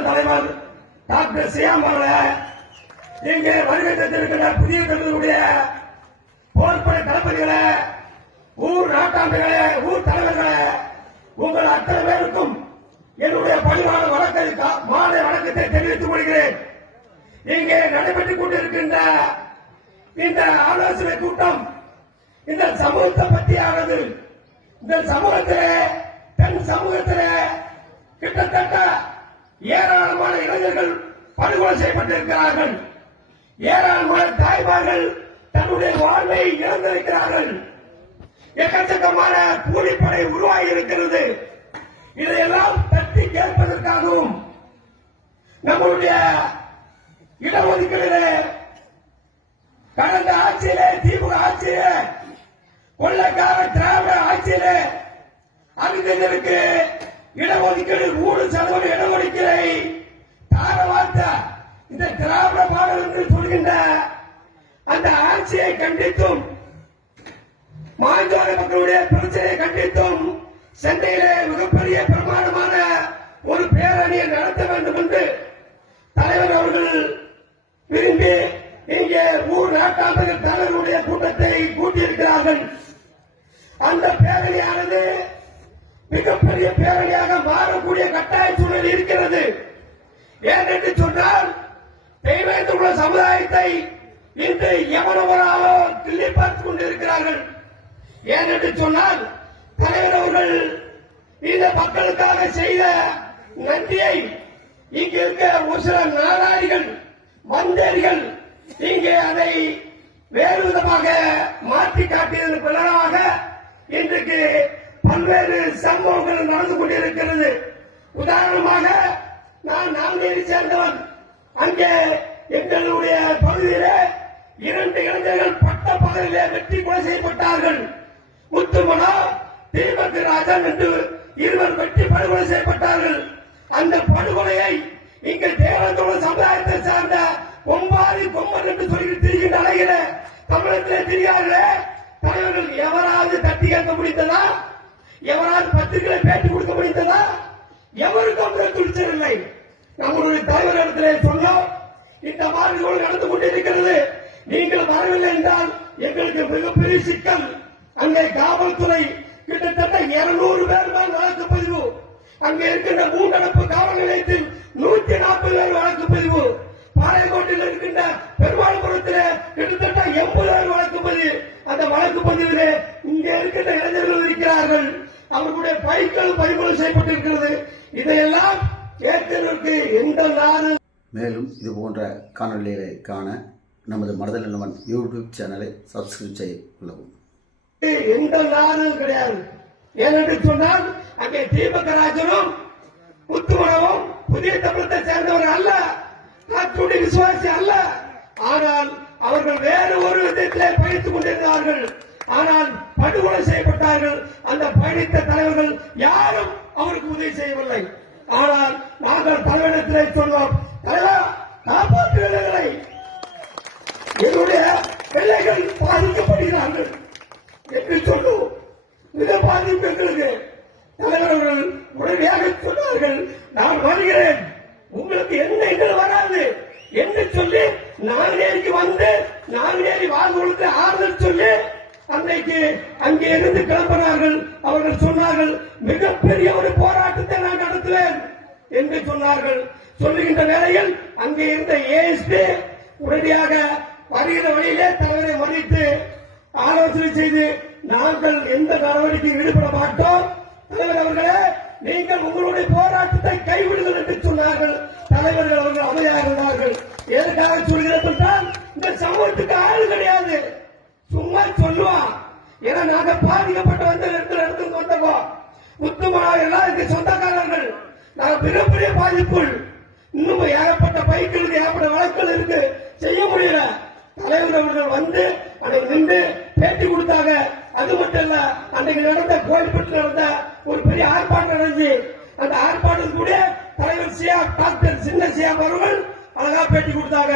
தலைவர் doctor Siam இங்கே வருகை தந்திருக்கிற புதிய கல்லூரியுடைய போர்ப்படை தளபதிகளை ஊர் நாட்டாண்டுகளே ஊர் தலைவர்களே உங்கள் அத்தனை பேருக்கும் என்னுடைய பணிவான வழக்கை மாலை வணக்கத்தை தெரிவித்துக் கொள்கிறேன். இங்கே நடைபெற்றுக் கொண்டிருக்கின்ற இந்த ஆலோசனை கூட்டம் இந்த சமூகத்தை பற்றியானது. இந்த சமூகத்திலே தன் சமூகத்திலே கிட்டத்தட்ட ஏராளமான இளைஞர்கள் படுகொலை செய்யப்பட்டிருக்கிறார்கள். ஏராளமான தாய்மார்கள் தன்னுடைய வாழ்வை இழந்திருக்கிறார்கள். எக்கச்சக்கமான கூலிப்படை உருவாகி இருக்கிறது. இதையெல்லாம் தட்டி கேட்பதற்காகவும் நம்முடைய இடஒதுக்கீடு கடந்த ஆட்சியிலே திமுக ஆட்சியிலே கொள்ளக்கார திராவிட ஆட்சியிலே அறிஞர்களுக்கு இடஒதுக்கீடு மூணு சதவீதம் இடஒதுக்கீடை தார வார்த்த இந்த திராவிட மாடல் என்று சொல்கின்ற அந்த ஆட்சியை கண்டித்தும் மாஞ்சோலை மக்களுடைய பிரச்சனையை கண்டித்தும் சென்னையிலே மிகப்பெரிய பிரமாணமான ஒரு பேரணியை நடத்த வேண்டும் என்று தலைவர் அவர்கள் விரும்பி இங்கே ஊர் நாட்டாளர்கள் தலைவருடைய கூட்டத்தை கூட்டியிருக்கிறார்கள். அந்த பேரணியானது மிகப்பெரிய பேரணியாக மாறக்கூடிய கட்டாய சூழல் இருக்கிறது. ஏனென்று சொன்னால் தெய்வத்துள்ள சமுதாயத்தை இன்று எவனவராலோ தில்லி பார்த்துக் கொண்டிருக்கிறார்கள். ஏனென்று சொன்னால் தலைவர் அவர்கள் இந்த மக்களுக்காக செய்த நன்றியை இங்க இருக்க ஒரு சில நாடாளிகள் மந்தேரிகள் இங்கே அதை வேறு விதமாக மாற்றி காட்டியதன் பின்னராக இன்றைக்கு பல்வேறு சம்பவங்கள் நடந்து கொண்டிருக்கிறது. உதாரணமாக நான் நாங்குநேரி சேர்ந்தவன். அங்கே எங்களுடைய பகுதியிலே இரண்டு இளைஞர்கள் பட்ட பகலிலே வெட்டி கொலை செய்யப்பட்டார்கள். முத்துமனோ தீபக் ராஜன் என்று இருவர் வெட்டி படுகொலை செய்யப்பட்டார்கள். அந்த படுகொலையை இங்கு தேவத்தோட சமுதாயத்தை சார்ந்த கொம்பாரி கொம்பன் என்று சொல்லி திரிகின்ற அழகில தமிழகத்திலே தெரியார்களே தலைவர்கள் எவராவது தட்டி கேட்க முடிந்ததா? எவரால் பத்திரிகை பேட்டி கொடுக்க முடிந்ததா? எவருக்கும் அந்த துணிச்சல் இல்லை. நம்முடைய தலைவரிடத்திலே சொன்னோம் இந்த மாதிரி நடந்து கொண்டிருக்கிறது. நீங்கள் வரவில்லை என்றால் எங்களுக்கு மிகப்பெரிய சிக்கல். அங்கே காவல்துறை கிட்டத்தட்ட இருநூறு பேர் மேல் வழக்கு பதிவு. அங்கே இருக்கின்ற மூன்றடப்பு காவல் நிலையத்தில் நூற்றி நாற்பது பேர் வழக்கு பதிவு. பாளையங்கோட்டில் இருக்கின்ற பெருமாள்புரத்தில் கிட்டத்தட்ட எண்பது பேர் வழக்கு பதிவு. அந்த வழக்கு பதிவிலே இங்கே இருக்கின்ற இளைஞர்கள் இருக்கிறார்கள். அவர்களுடைய பைக்கள் பறிமுதல் செய்யப்பட்டிருக்கிறது. இதையெல்லாம் கேட்கிறதற்கு எந்த நாடு மேலும் இது போன்ற காணொளிகளை காண நமது மனதில் நல்லவன் யூடியூப் சேனலை சப்ஸ்கிரைப் செய்ய கொள்ளவும். எந்த நாடும் கிடையாது. ஏனென்று சொன்னால் அங்கே தீபக ராஜனும் முத்துமணவும் புதிய தமிழத்தை சேர்ந்தவர் அல்ல. காற்றுடைய விசுவாசி அல்ல. ஆனால் அவர்கள் வேறு ஒரு விதத்திலே பயணித்துக் கொண்டிருந்தார்கள். ஆனால் படுகொலை செய்யப்பட்டார்கள். அந்த பயணித்த தலைவர்கள் யாரும் அவருக்கு உதவி செய்யவில்லை. ஆனால் நாங்கள் தலைவரிடத்திலே சொல்வோம் தலைவா காப்பாற்றுகளை என்னுடைய பிள்ளைகள் பாதிக்கப்படுகிறார்கள் என்று சொல்லுவோம் மிக பாதிப்பு எங்களுக்கு. தலைவர்கள் உடனடியாக சொன்னார்கள் நான் வருகிறேன். உங்களுக்கு என்ன எங்கள் வராது? என்று சொல்லி நாங்குநேரிக்கு வந்து நாங்குநேரி வாழ்வுகளுக்கு ஆறுதல் சொல்லி அன்னைக்கு அங்கே இருந்து கிளம்பினார்கள். அவர்கள் சொன்னார்கள் மிகப்பெரிய ஒரு போராட்டத்தை நான் நடத்துவேன் என்று சொன்னார்கள். சொல்லுகின்ற வேளையில் அங்கே இருந்த ஏஎஸ்பி உடனடியாக வருகிற வழியிலே தலைவரை மறித்து ஆலோசனை செய்து நாங்கள் எந்த நடவடிக்கையில் ஈடுபட மாட்டோம். தலைவர் அவர்களே நீங்கள் உங்களுடைய போராட்டத்தை கைவிடுங்கள் என்று சொன்னார்கள். தலைவர்கள் அவர்கள் அமையாக இருந்தார்கள். எதற்காக சொல்கிறேன் என்றால் இந்த சமூகத்துக்கு ஆள் கிடையாது. சும்மா சொல்லுவான் ஏன்னா நாங்க பாதிக்கப்பட்டு வந்த இடத்துல இடத்துக்கு வந்தோம் முத்துமலாக எல்லாம் இங்க சொந்தக்காரர்கள். நாங்க மிகப்பெரிய பாதிப்புள். இன்னும் ஏகப்பட்ட பைக்களுக்கு ஏகப்பட்ட வழக்குகள் இருக்கு. செய்ய முடியல. தலைவர் அவர்கள் வந்து அன்னைக்கு நின்று பேட்டி கொடுத்தாங்க. அது மட்டும் இல்ல அன்னைக்கு நடந்த கோயில்பட்டு நடந்த ஒரு பெரிய ஆர்ப்பாட்டம் நடந்துச்சு. அந்த ஆர்ப்பாட்டம் கூட தலைவர் சியா டாக்டர் சின்ன சியா அவர்கள் அழகா பேட்டி கொடுத்தாங்க.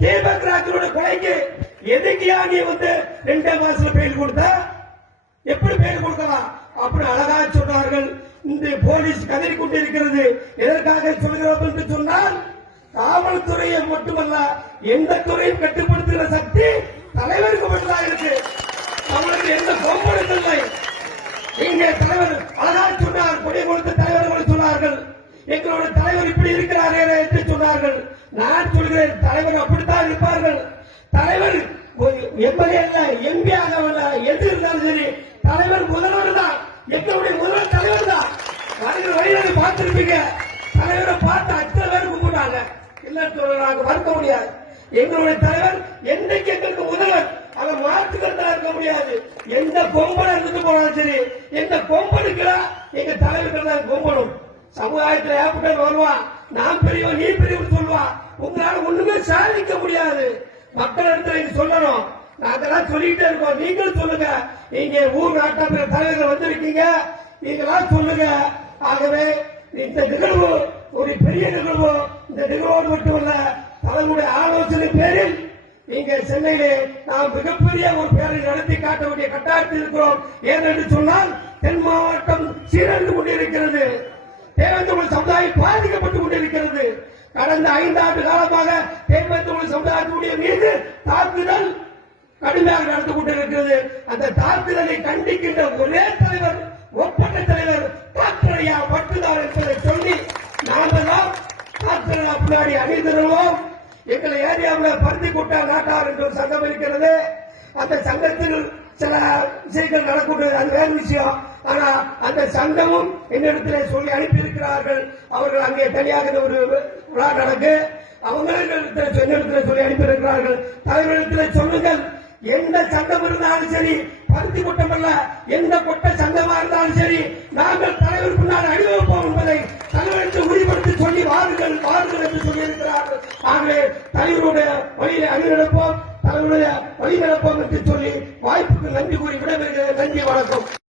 தீபக் ராஜனோட கொலைக்கு எதுக்கியா நீ வந்து ரெண்டே மாசத்துல பெயில் கொடுத்த? எப்படி பெயில் கொடுக்கலாம்? அப்படி அழகா சொன்னார்கள். இந்த போலீஸ் கதறி கொண்டிருக்கிறது. எதற்காக சொல்கிறோம் என்று காவல்துறையை மட்டுமல்ல எந்த துறையும் கட்டுப்படுத்துகிற சக்தி தலைவருக்கு மட்டும்தான் இருக்கு. அவங்களுக்கு எந்த கோம்படும் இல்லை. இங்கே தலைவர் அழகா சொன்னார். கொடி கொடுத்த தலைவர் சொன்னார்கள். எங்களோட தலைவர் இப்படி இருக்கிறாரே என்று சொன்னார்கள். நான் சொல்கிறேன் தலைவர் அப்படித்தான் இருப்பார்கள். தலைவர் எம்எல்ஏ அல்ல எம்பி ஆகவல்ல எது இருந்தாலும் சரி தலைவர் முதல்வர் தான். எங்களுடைய முதல்வர் தலைவர் தான். வருகிற வழியில பார்த்திருப்பீங்க. தலைவரை பார்த்து அத்தனை பேர் கும்பிட்டாங்க. இல்ல நாங்க மறுக்க முடியாது. எங்களுடைய தலைவர் என்னைக்கு எங்களுக்கு முதல்வர்? அவர் மாற்றுக்கிறதா இருக்க முடியாது. எந்த கொம்பனை இருந்துட்டு போனாலும் சரி எந்த கொம்பனுக்குடா எங்க தலைவர்கள் தான் கொம்பனும் சமுதாயத்தில் ஏற்பட்ட வருவான் நான் பெரியவன் நீ பெரியவன் சொல்லுவான் உங்களால ஒண்ணுமே சாதிக்க முடியாது. மக்கள் இடத்துல சொல்லணும். நாங்கெல்லாம் சொல்லிட்டே இருக்கோம். நீங்களும் சொல்லுங்க. நீங்க ஊர் நாட்டாள தலைவர்கள் வந்திருக்கீங்க. நீங்களாம் சொல்லுங்க. ஆகவே இந்த நிகழ்வு ஒரு பெரிய நிகழ்வு. இந்த நிகழ்வோடு மட்டுமல்ல தலைவருடைய ஆலோசனை பேரில் நீங்க சென்னையிலே நாம் மிகப்பெரிய ஒரு பேரை நடத்தி காட்ட வேண்டிய கட்டாயத்தில் இருக்கிறோம். ஏனென்று சொன்னால் தென் மாவட்டம் சீரழிந்து கொண்டிருக்கிறது. தேவேந்திர சமுதாயம் பாதிக்கப்பட்டு கொண்டிருக்கிறது. கடந்த ஐந்தாண்டு காலமாக தேவேந்திர சமுதாயத்தினுடைய மீது தாக்குதல் கடுமையாக நடந்து கொண்டிருக்கிறது. அந்த தாக்குதலை கண்டிக்கின்ற ஒரே தலைவர் ஒப்பந்த தலைவர் டாக்டர் ஐயா மட்டும்தான் என்பதை சொல்லி நாமெல்லாம் டாக்டர் பின்னாடி அணிந்திருவோம் எங்கள் ஏரியாவில் பருத்தி கூட்டா நாட்டார் என்ற சங்கம் இருக்கிறது. அந்த சங்கத்தில் சில விஷயங்கள் நடக்கிறது அது வேறு விஷயம். ஆனா அந்த சங்கமும் என்னிடத்தில் சொல்லி அனுப்பியிருக்கிறார்கள். அவர்கள் அங்கே தனியாக ஒரு விழா நடக்கு. அவங்களிடத்தில் என்னிடத்தில் சொல்லி அனுப்பியிருக்கிறார்கள். தலைவரிடத்தில் சொல்லுங்கள். எந்த சங்கம் இருந்தாலும் சரி பருத்தி கூட்டம் அல்ல எந்த கொட்ட சங்கமா இருந்தாலும் சரி நாங்கள் தலைவர் முன்னால் அணிவகுப்போம் என்பதை தலைவருக்கு உறுதிப்படுத்தி சொல்லி வாருங்கள் வாருங்கள் என்று சொல்லியிருக்கிறார்கள். ஆகவே தலைவருடைய வழியில அணிநடப்போம் தலைவருடைய வழி நடப்போம் என்று சொல்லி வாய்ப்புக்கு நன்றி கூறி விடைபெறுகிறேன். நன்றி வணக்கம்.